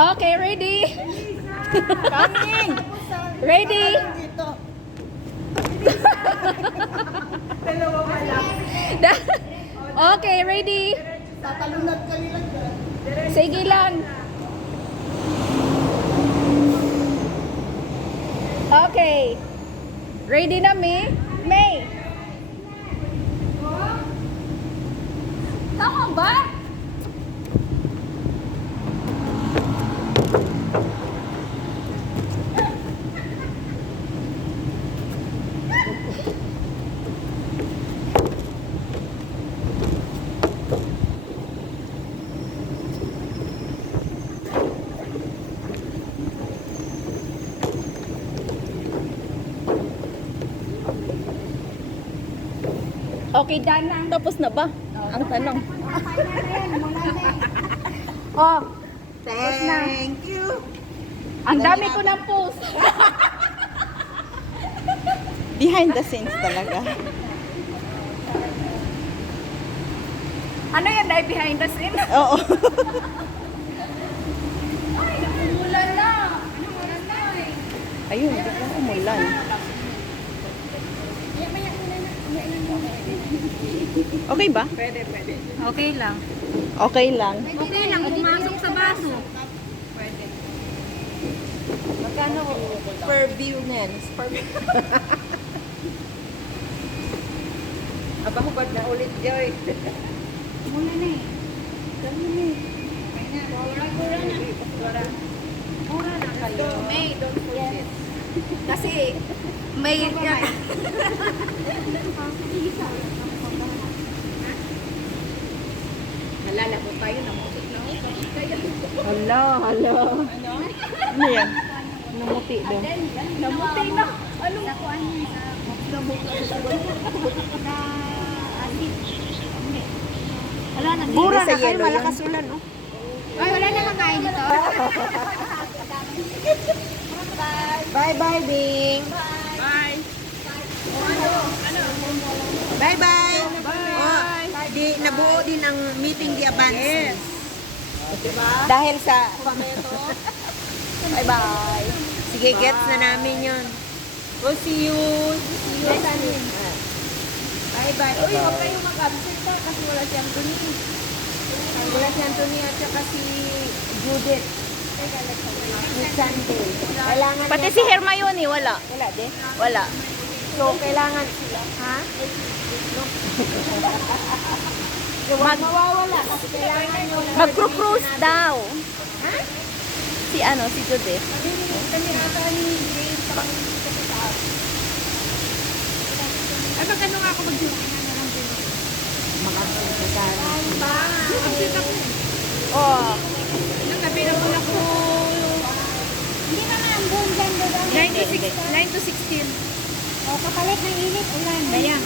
Okay, ready? Coming! Ready? Dalawa pa lang. Okay, ready? Tatalunod ka nila. Sige lang. Okay. Ready na, May? Tama ba? Okay, done na. Tapos na ba? Ang tanong. Oh, Thank you. ang dami ko ng post. Behind the scenes talaga. Ano yan, dahil behind the scene? Oo. Ay, nakumulan na. Umulan na eh. Ayun, biglang umulan. Okay ba? Pwede. Okay lang. Okay lang. Okay lang, pumasok sa baso. Pwede. Magkano per view niyan? Abahubad na ulit, Joy. Muna na eh. Dami na eh. Mura na kayo. May, don't forget. Kasi, may... Nalala ko tayo na musik na Hala. Ano yan? Namuti doon. Namuti na. Ano? Wala na. Bura na kayo, yellow malakas ulan, oh. Ay, wala na kakain dito. Bye-bye, Bing. Bye. Bye-bye. Oh, di, nabuo din ang meeting di advance. Yes. Diba? Dahil sa pameto. Bye-bye. Sige, gets na namin yun. We'll see you. Bye-bye. Uy, huwag kayong mag-absent ha, kasi wala si Anthony. Wala si Anthony at saka si Judith. Ni Chantel. Kailangan Pati niya- si Hermione, wala. Wala din. Wala. So, kailangan sila. Ha? Mawawala. Kasi kailangan yung... Mag-cruise daw. Ha? Si ano, si Judith. Kami ata ni Grace sa taas. Ay, magkano nga ako mag-join? Makakasal. Mag-sit ako eh. Oh. Nagkabi na muna ko. Hindi naman ang buong ganda doon. 9 to 16. O, kapalit ng init, ulan. Kaya.